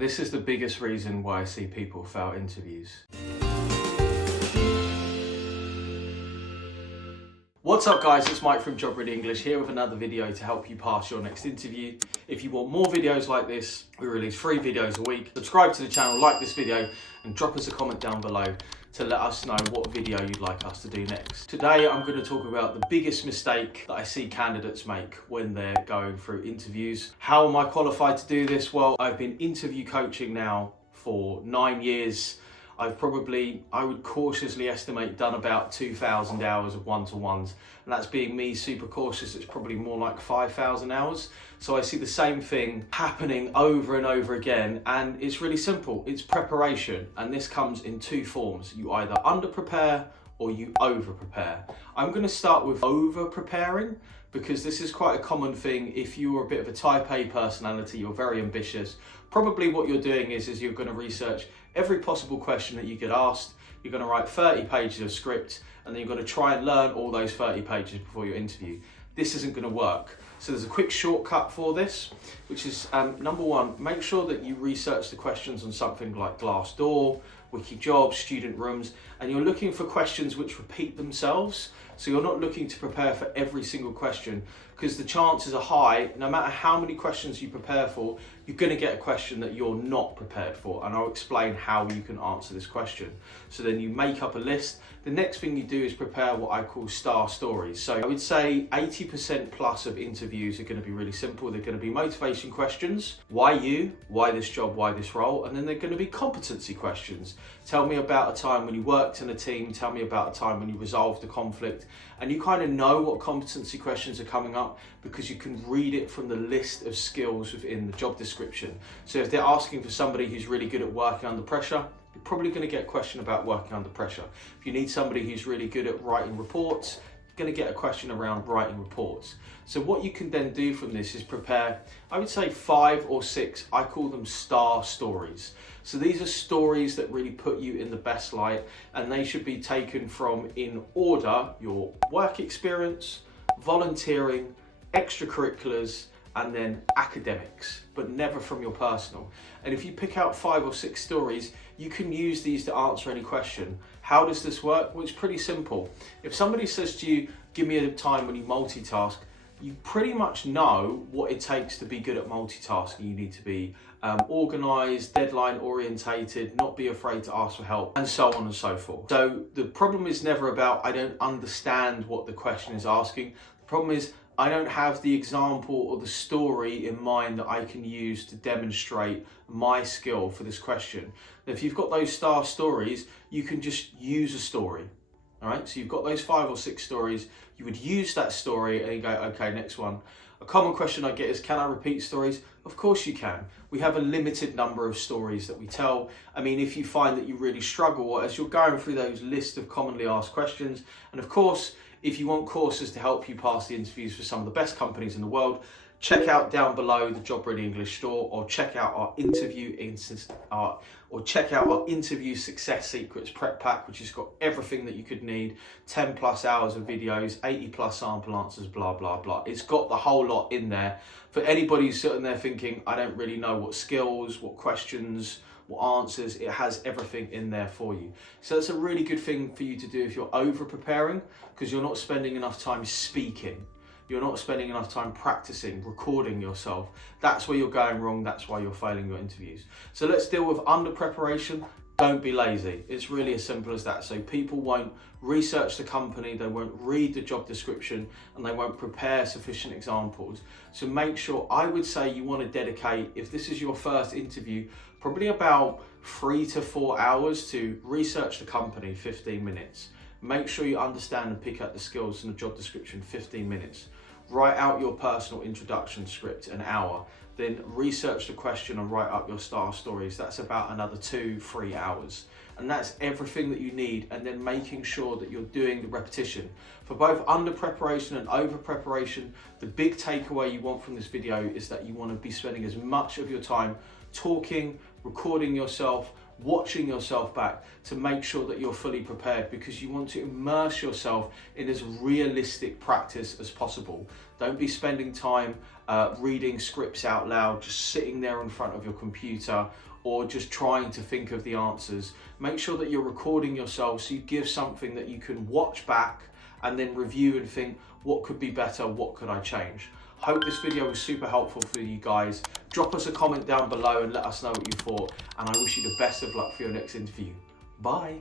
This is the biggest reason why I see people fail interviews. What's up guys, it's Mike from Job Ready English here with another video to help you pass your next interview. If you want more videos like this, we release 3 videos a week. Subscribe to the channel, like this video and drop us a comment down below to let us know what video you'd like us to do next. Today I'm going to talk about the biggest mistake that I see candidates make when they're going through interviews. How am I qualified to do this? Well, I've been interview coaching now for 9 years. I've probably, I would cautiously estimate, done about 2,000 hours of one-to-ones. And that's being me super cautious, it's probably more like 5,000 hours. So I see the same thing happening over and over again. And it's really simple, it's preparation. And this comes in 2 forms. You either under-prepare or you over-prepare. I'm gonna start with over-preparing because this is quite a common thing. If you're a bit of a type A personality, you're very ambitious, probably what you're doing is you're gonna research every possible question that you get asked. You're going to write 30 pages of script and then you're going to try and learn all those 30 pages before your interview. This isn't going to work. So there's a quick shortcut for this, which is number 1, make sure that you research the questions on something like Glassdoor, Wikijobs, Student Rooms, and you're looking for questions which repeat themselves. So you're not looking to prepare for every single question because the chances are high, no matter how many questions you prepare for, you're going to get a question that you're not prepared for. And I'll explain how you can answer this question. So then you make up a list. The next thing you do is prepare what I call star stories. So I would say 80% plus of interviews are going to be really simple. They're going to be motivation questions. Why you? Why this job? Why this role? And then they're going to be competency questions. Tell me about a time when you worked in a team. Tell me about a time when you resolved a conflict. And you kind of know what competency questions are coming up because you can read it from the list of skills within the job description. So if they're asking for somebody who's really good at working under pressure, you're probably going to get a question about working under pressure. If you need somebody who's really good at writing reports, you're going to get a question around writing reports. So what you can then do from this is prepare, I would say 5 or 6, I call them star stories. So these are stories that really put you in the best light and they should be taken from, in order, your work experience, volunteering, extracurriculars, and then academics, but never from your personal. And if you pick out 5 or 6 stories, you can use these to answer any question. How does this work? Well, it's pretty simple. If somebody says to you, give me a time when you multitask, you pretty much know what it takes to be good at multitasking. You need to be organized, deadline orientated, not be afraid to ask for help, and so on and so forth. So the problem is never about, I don't understand what the question is asking. The problem is, I don't have the example or the story in mind that I can use to demonstrate my skill for this question. Now, if you've got those star stories, you can just use a story. All right, so you've got those 5 or 6 stories, you would use that story and you go, okay, next one. A common question I get is, can I repeat stories? Of course you can. We have a limited number of stories that we tell. I mean, if you find that you really struggle as you're going through those lists of commonly asked questions, and of course, if you want courses to help you pass the interviews for some of the best companies in the world, check out down below the Job Ready English store, or check out our interview success secrets prep pack, which has got everything that you could need, 10 plus hours of videos, 80 plus sample answers, blah, blah, blah. It's got the whole lot in there. For anybody who's sitting there thinking, I don't really know what skills, what questions, what answers, it has everything in there for you. So that's a really good thing for you to do if you're over preparing, because you're not spending enough time speaking. You're not spending enough time practicing, recording yourself. That's where you're going wrong. That's why you're failing your interviews. So let's deal with under preparation. Don't be lazy. It's really as simple as that. So people won't research the company, they won't read the job description, and they won't prepare sufficient examples. So make sure, I would say you want to dedicate, if this is your first interview, probably about 3 to 4 hours to research the company, 15 minutes. Make sure you understand and pick up the skills in the job description, 15 minutes. Write out your personal introduction script, an hour. Then research the question and write up your star stories. That's about another 2-3 hours. And that's everything that you need. And then making sure that you're doing the repetition. For both under preparation and over preparation, the big takeaway you want from this video is that you want to be spending as much of your time talking, recording yourself, watching yourself back to make sure that you're fully prepared, because you want to immerse yourself in as realistic practice as possible. Don't be spending time reading scripts out loud, just sitting there in front of your computer, or just trying to think of the answers. Make sure that you're recording yourself so you give something that you can watch back and then review and think, what could be better, what could I change? Hope this video was super helpful for you guys. Drop us a comment down below and let us know what you thought, and I wish you the best of luck for your next interview. Bye.